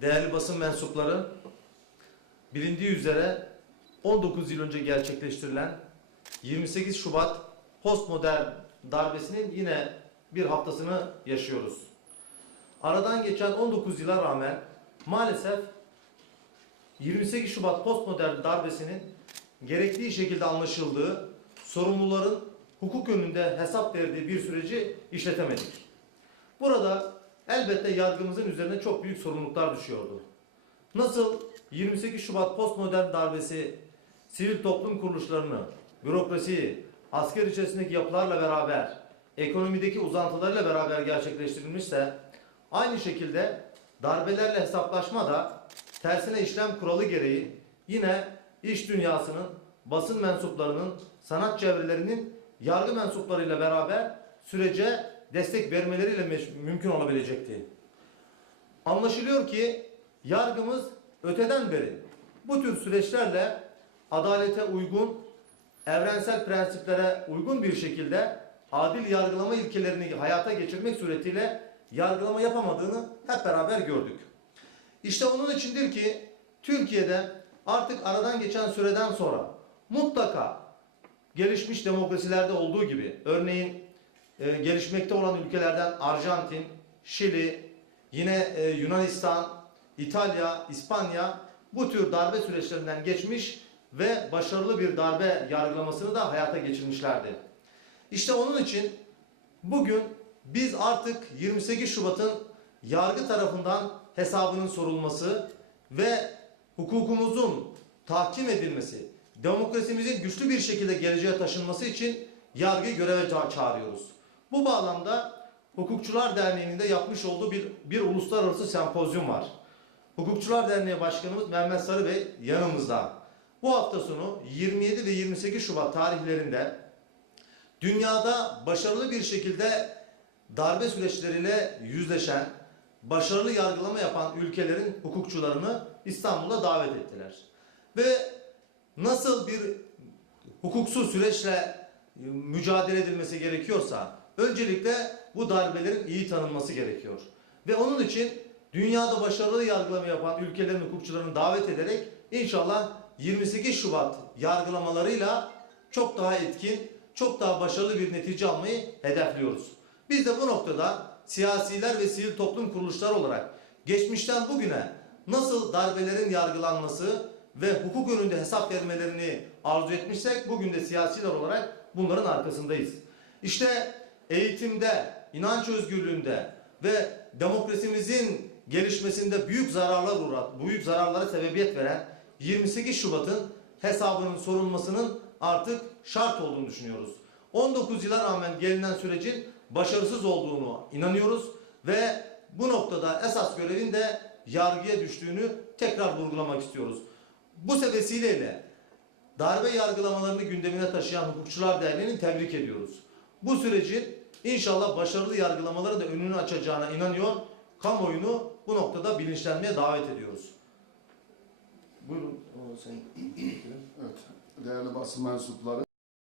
değerli basın mensupları, bilindiği üzere 19 yıl önce gerçekleştirilen 28 Şubat postmodern darbesinin yine bir haftasını yaşıyoruz. Aradan geçen 19 yıla rağmen maalesef 28 Şubat postmodern darbesinin gerektiği şekilde anlaşıldığı, sorumluların hukuk önünde hesap verdiği bir süreci işletemedik. Burada elbette yargımızın üzerine çok büyük sorumluluklar düşüyordu. Nasıl 28 Şubat postmodern darbesi sivil toplum kuruluşlarını, bürokrasiyi, asker içerisindeki yapılarla beraber, ekonomideki uzantılarıyla beraber gerçekleştirilmişse, aynı şekilde darbelerle hesaplaşma da tersine işlem kuralı gereği yine iş dünyasının, basın mensuplarının, sanat çevrelerinin yargı mensuplarıyla beraber sürece destek vermeleriyle mümkün olabilecekti. Anlaşılıyor ki yargımız öteden beri bu tür süreçlerle adalete uygun, evrensel prensiplere uygun bir şekilde adil yargılama ilkelerini hayata geçirmek suretiyle yargılama yapamadığını hep beraber gördük. İşte onun içindir ki Türkiye'de artık aradan geçen süreden sonra mutlaka gelişmiş demokrasilerde olduğu gibi örneğin e, gelişmekte olan ülkelerden Arjantin, Şili, yine e, Yunanistan, İtalya, İspanya bu tür darbe süreçlerinden geçmiş ve başarılı bir darbe yargılamasını da hayata geçirmişlerdi. İşte onun için bugün biz artık 28 Şubat'ın yargı tarafından hesabının sorulması ve hukukumuzun tahkim edilmesi, demokrasimizin güçlü bir şekilde geleceğe taşınması için yargıyı göreve ça- çağırıyoruz. Bu bağlamda Hukukçular Derneği'nin de yapmış olduğu bir, bir uluslararası sempozyum var. Hukukçular Derneği Başkanımız Mehmet Sarı Bey yanımızda. Bu hafta sonu 27 ve 28 Şubat tarihlerinde dünyada başarılı bir şekilde darbe süreçleriyle yüzleşen, başarılı yargılama yapan ülkelerin hukukçularını İstanbul'a davet ettiler. Ve nasıl bir hukuksuz süreçle mücadele edilmesi gerekiyorsa öncelikle bu darbelerin iyi tanınması gerekiyor. Ve onun için dünyada başarılı yargılama yapan ülkelerin hukukçularını davet ederek inşallah 28 Şubat yargılamalarıyla çok daha etkin, çok daha başarılı bir netice almayı hedefliyoruz. Biz de bu noktada siyasiler ve sivil toplum kuruluşları olarak geçmişten bugüne nasıl darbelerin yargılanması ve hukuk önünde hesap vermelerini arzu etmişsek bugün de siyasiler olarak bunların arkasındayız. İşte eğitimde, inanç özgürlüğünde ve demokrasimizin gelişmesinde büyük zararlar uğrat, büyük zararlara sebebiyet veren 28 Şubat'ın hesabının sorulmasının artık şart olduğunu düşünüyoruz. 19 yıla rağmen gelinen sürecin başarısız olduğunu inanıyoruz ve bu noktada esas görevin de yargıya düştüğünü tekrar vurgulamak istiyoruz. Bu vesileyle darbe yargılamalarını gündemine taşıyan Hukukçular Derneği'ni tebrik ediyoruz. Bu sürecin inşallah başarılı yargılamaları da önünü açacağına inanıyor, kamuoyunu bu noktada bilinçlenmeye davet ediyoruz. Buyurun. Evet, değerli basın mensupları,